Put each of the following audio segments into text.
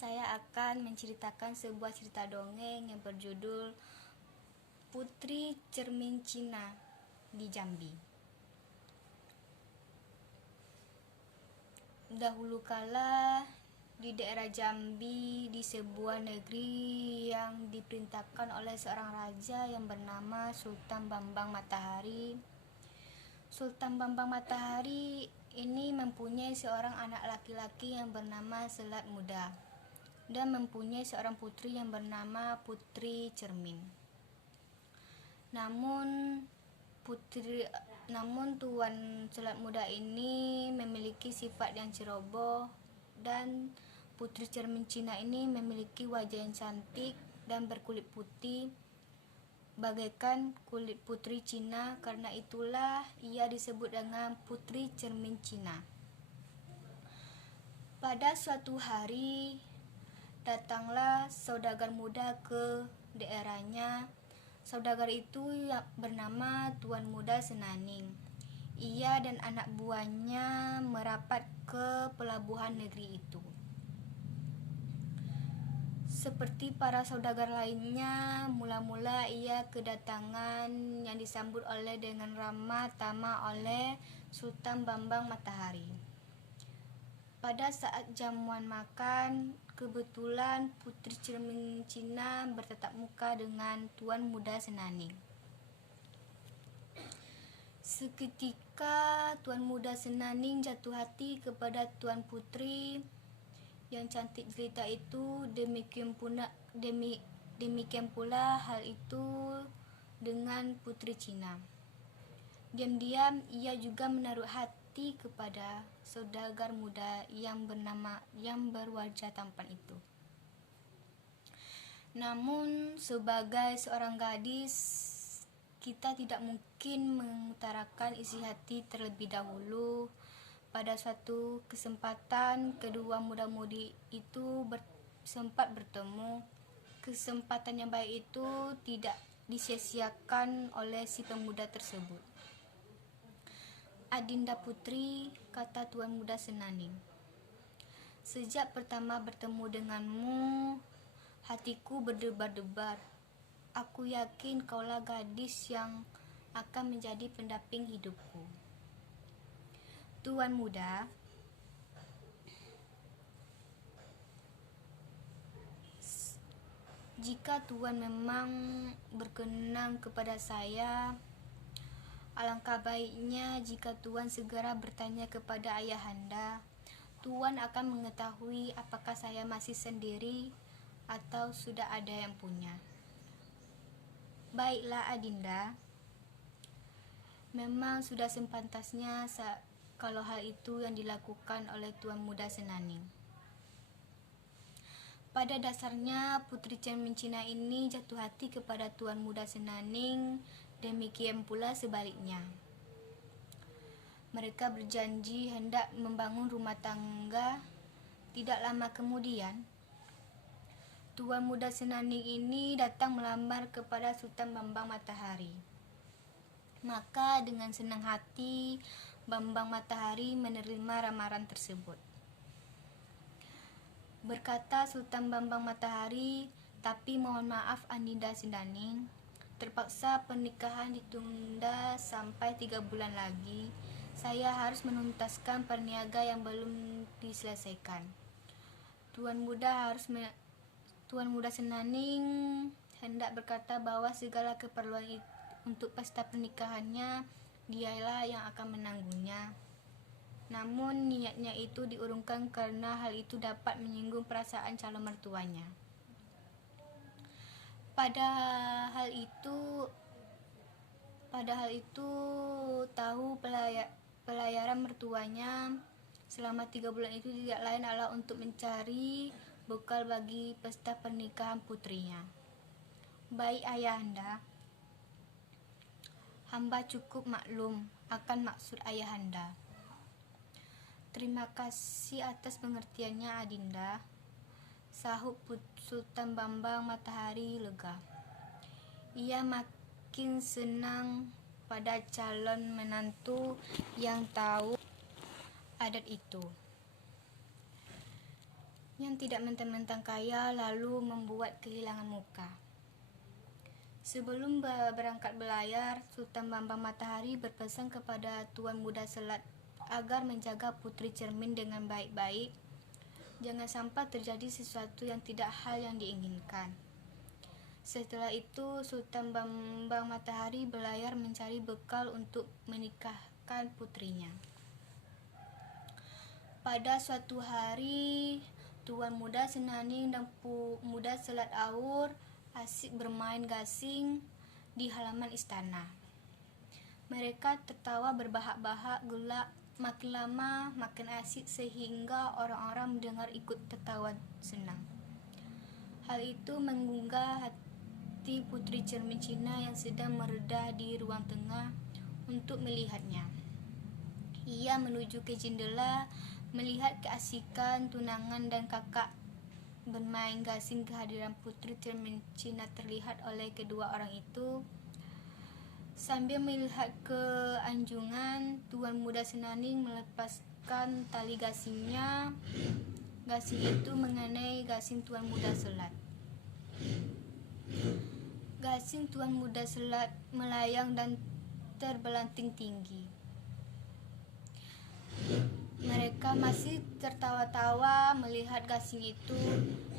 saya akan menceritakan sebuah cerita dongeng yang berjudul Putri Cermin Cina di Jambi. Dahulu kala di daerah Jambi, di sebuah negeri yang diperintahkan oleh seorang raja yang bernama Sultan Bambang Matahari. Sultan Bambang Matahari ini mempunyai seorang anak laki-laki yang bernama Selat Muda dan mempunyai seorang putri yang bernama Putri Cermin. Namun Tuan Selat Muda ini memiliki sifat yang ceroboh, dan Putri Cermin Cina ini memiliki wajah yang cantik dan berkulit putih bagaikan kulit putri Cina. Karena itulah ia disebut dengan Putri Cermin Cina. Pada suatu hari datanglah saudagar muda ke daerahnya. Saudagar itu bernama Tuan Muda Senaning. Ia dan anak buahnya merapat ke pelabuhan negeri itu. Seperti para saudagar lainnya, mula-mula ia kedatangan yang disambut dengan ramah tamah oleh Sultan Bambang Matahari. Pada saat jamuan makan, kebetulan Putri Cermin Cina bertatap muka dengan Tuan Muda Senaning. Seketika Tuan Muda Senaning jatuh hati kepada Tuan Putri yang cantik jelita itu. Demikian pula hal itu dengan Putri Cina. Diam-diam ia juga menaruh hati kepada saudagar muda yang berwajah tampan itu. Namun sebagai seorang gadis, kita tidak mungkin mengutarakan isi hati terlebih dahulu. Pada suatu kesempatan, kedua muda-mudi itu sempat bertemu. Kesempatan yang baik itu tidak disia-siakan oleh si pemuda tersebut. "Adinda Putri," kata Tuan Muda Senaning, "sejak pertama bertemu denganmu, hatiku berdebar-debar. Aku yakin kaulah gadis yang akan menjadi pendamping hidupku." "Tuan Muda, jika Tuan memang berkenan kepada saya, alangkah baiknya jika Tuan segera bertanya kepada ayahanda. Tuan akan mengetahui apakah saya masih sendiri atau sudah ada yang punya." "Baiklah Adinda, memang sudah sepantasnya kalau hal itu yang dilakukan oleh Tuan Muda Senaning." Pada dasarnya Putri Cermin Cina ini jatuh hati kepada Tuan Muda Senaning, demikian pula sebaliknya. Mereka berjanji hendak membangun rumah tangga. Tidak lama kemudian, Tuan Muda Senaning ini datang melamar kepada Sultan Bambang Matahari. Maka dengan senang hati Bambang Matahari menerima lamaran tersebut. Berkata Sultan Bambang Matahari, "Tapi mohon maaf Adinda Senaning, terpaksa pernikahan ditunda sampai 3 bulan lagi. Saya harus menuntaskan perniaga yang belum diselesaikan." Tuan Muda Senaning hendak berkata bahwa segala keperluan untuk pesta pernikahannya dialah yang akan menanggungnya. Namun niatnya itu diurungkan karena hal itu dapat menyinggung perasaan calon mertuanya. Padahal itu tahu pelayaran mertuanya selama 3 bulan itu tidak lain adalah untuk mencari bekal bagi pesta pernikahan putrinya. "Baik ayahanda, hamba cukup maklum akan maksud ayahanda." "Terima kasih atas pengertiannya Adinda," sahut Sultan Bambang Matahari lega. Ia makin senang pada calon menantu yang tahu adat itu. yang tidak mentang-mentang kaya lalu membuat kehilangan muka. Sebelum berangkat belayar, Sultan Bambang Matahari berpesan kepada Tuan Muda Selat agar menjaga Putri Cermin dengan baik-baik. Jangan sampai terjadi sesuatu yang tidak hal yang diinginkan. Setelah itu, Sultan Bambang Matahari berlayar mencari bekal untuk menikahkan putrinya. Pada suatu hari, Tuan Muda Senaning dan Muda Selat Awur asik bermain gasing di halaman istana. Mereka tertawa berbahak-bahak gelak, makin lama makin asik sehingga orang-orang mendengar ikut tertawa senang. Hal itu menggugah hati Putri Cermin Cina yang sedang meredah di ruang tengah untuk melihatnya. Ia menuju ke jendela melihat keasikan tunangan dan kakak bermain gasing. Kehadiran Putri Cermin Cina terlihat oleh kedua orang itu. Sambil melihat ke anjungan, Tuan Muda Senaning melepaskan tali gasingnya. Gasing itu mengenai gasing Tuan Muda Selat. Gasing Tuan Muda Selat melayang dan terbelanting tinggi. Mereka masih tertawa-tawa melihat gasing itu,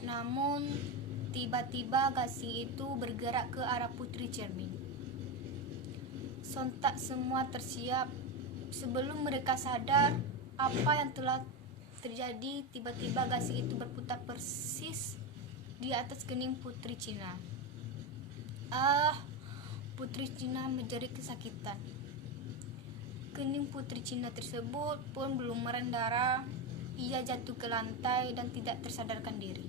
namun tiba-tiba gasing itu bergerak ke arah Putri Cermin. Sontak semua tersiap. Sebelum mereka sadar apa yang telah terjadi, tiba-tiba gasing itu berputar persis di atas kening Putri Cina. Putri Cina menjerit kesakitan. Kening Putri Cina tersebut pun berlumuran darah. Ia jatuh ke lantai dan tidak tersadarkan diri.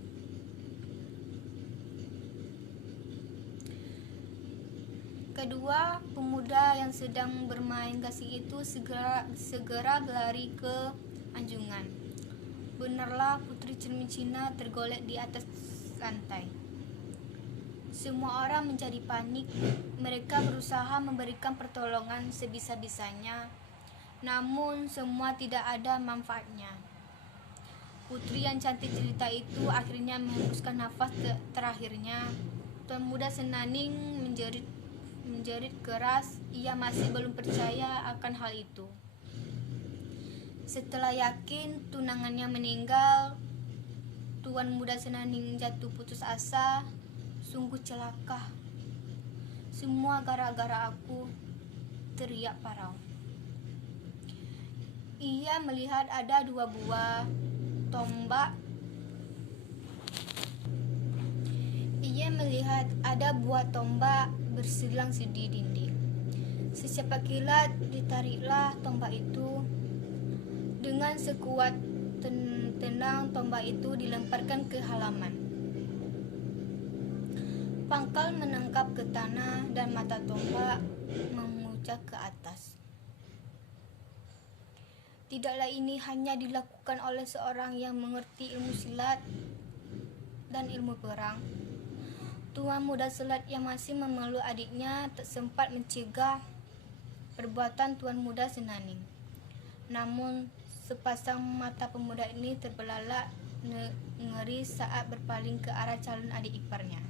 Kedua pemuda yang sedang bermain gasing itu segera berlari ke anjungan. Benarlah Putri Cermin Cina tergolek di atas lantai. Semua orang menjadi panik. Mereka berusaha memberikan pertolongan sebisa-bisanya, namun semua tidak ada manfaatnya. Putri yang cantik cerita itu akhirnya menghembuskan nafas terakhirnya. Tuan Muda Senaning menjerit keras. Ia masih belum percaya akan hal itu. Setelah yakin tunangannya meninggal, Tuan Muda Senaning jatuh putus asa. Sungguh celaka. Semua gara-gara aku, teriak parau. Ia melihat ada 2 buah tombak. Buah tombak bersilang di dinding. Secepat kilat ditariklah tombak itu. Dengan sekuat tenang tombak itu dilemparkan ke halaman. Pangkal menangkap ke tanah dan mata tombak memuncak ke atas. Tidaklah ini hanya dilakukan oleh seorang yang mengerti ilmu silat dan ilmu perang. Tuan Muda Selat yang masih memeluk adiknya tak sempat mencegah perbuatan Tuan Muda Senaning. Namun sepasang mata pemuda ini terbelalak ngeri saat berpaling ke arah calon adik iparnya.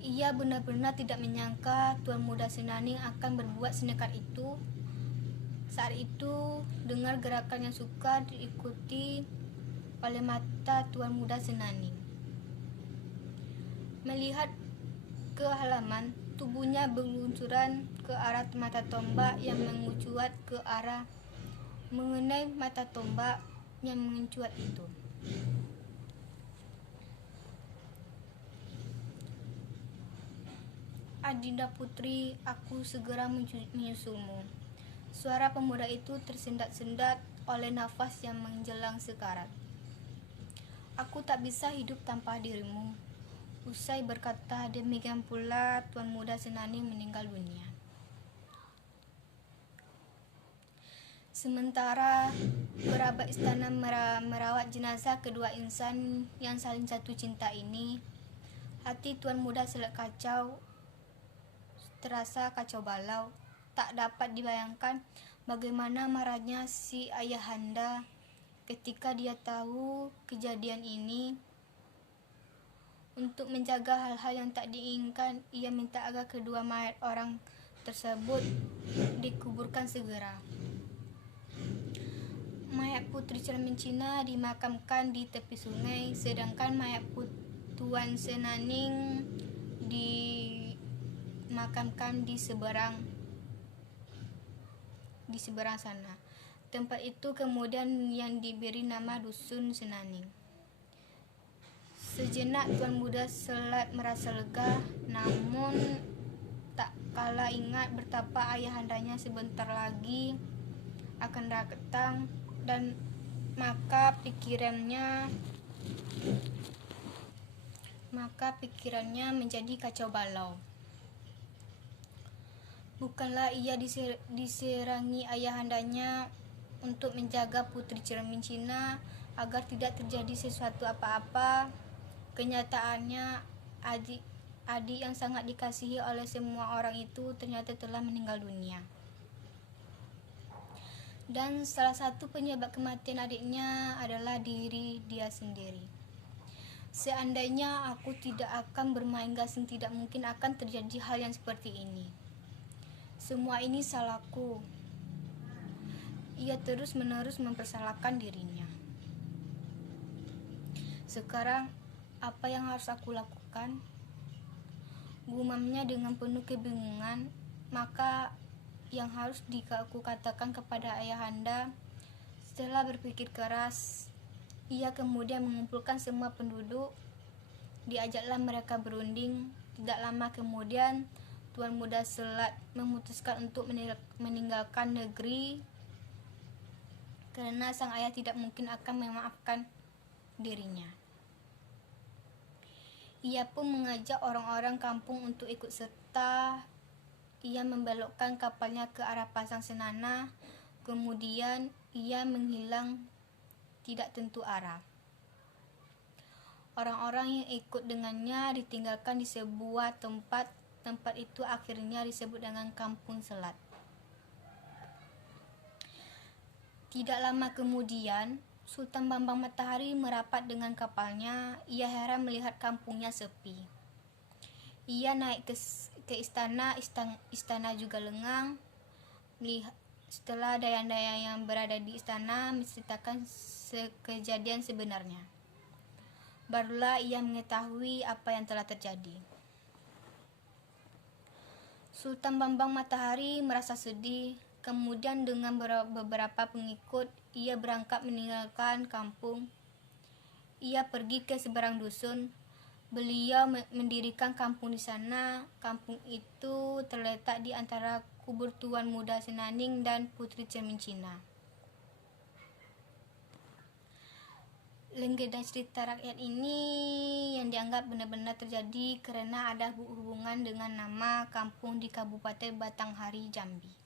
Ia benar-benar tidak menyangka Tuan Muda Senaning akan berbuat senekat itu. Saat itu, dengar gerakan yang sukar diikuti oleh mata Tuan Muda Senaning. Melihat ke halaman, tubuhnya berluncuran ke arah mata tombak yang mencuat ke arah mengenai mata tombak yang mencuat itu. Adinda Putri, aku segera menyusulmu. Suara pemuda itu tersendat-sendat oleh nafas yang menjelang sekarat. Aku tak bisa hidup tanpa dirimu. Usai berkata demikian pula, Tuan Muda Senaning meninggal dunia. Sementara kerabat istana merawat jenazah kedua insan yang saling jatuh cinta ini, hati Tuan Muda Selat kacau, terasa kacau balau. Tak dapat dibayangkan bagaimana marahnya si ayahanda Ketika dia tahu kejadian ini, untuk menjaga hal-hal yang tak diinginkan, ia minta agar kedua mayat orang tersebut dikuburkan segera. Mayat Putri Cermin Cina dimakamkan di tepi sungai, sedangkan mayat Tuan Senaning dimakamkan di seberang sana. Tempat itu kemudian yang diberi nama Dusun Senaning. Sejenak Tuan Muda Selat merasa lega, namun tak kalah ingat betapa ayahandanya sebentar lagi akan datang, dan maka pikirannya menjadi kacau balau. Bukanlah ia diserangi ayahandanya untuk menjaga Putri Cermin Cina agar tidak terjadi sesuatu apa-apa. Kenyataannya, adik yang sangat dikasihi oleh semua orang itu ternyata telah meninggal dunia. Dan salah satu penyebab kematian adiknya adalah diri dia sendiri. Seandainya aku tidak akan bermain gasing, tidak mungkin akan terjadi hal yang seperti ini. Semua ini salahku. Ia terus-menerus mempersalahkan dirinya. Sekarang, apa yang harus aku lakukan? Gumamnya dengan penuh kebingungan. Maka yang harus aku katakan kepada ayahanda. Setelah berpikir keras, ia kemudian mengumpulkan semua penduduk. Diajaklah mereka berunding. Tidak lama kemudian, Tuan Muda Selat memutuskan untuk meninggalkan negeri, karena sang ayah tidak mungkin akan memaafkan dirinya. Ia pun mengajak orang-orang kampung untuk ikut serta. Ia membelokkan kapalnya ke arah Pasang Senana, kemudian ia menghilang tidak tentu arah. Orang-orang yang ikut dengannya ditinggalkan di sebuah tempat itu akhirnya disebut dengan Kampung Selat. Tidak lama kemudian, Sultan Bambang Matahari merapat dengan kapalnya. Ia heran melihat kampungnya sepi. Ia naik ke istana juga lengang. Setelah dayang-dayang yang berada di istana menceritakan kejadian sebenarnya, barulah ia mengetahui apa yang telah terjadi. Sultan Bambang Matahari merasa sedih. Kemudian dengan beberapa pengikut, ia berangkat meninggalkan kampung. Ia pergi ke seberang dusun. Beliau mendirikan kampung di sana. Kampung itu terletak di antara kubur Tuan Muda Senaning dan Putri Cermin Cina. Legenda cerita rakyat ini yang dianggap benar-benar terjadi karena ada hubungan dengan nama kampung di Kabupaten Batanghari, Jambi.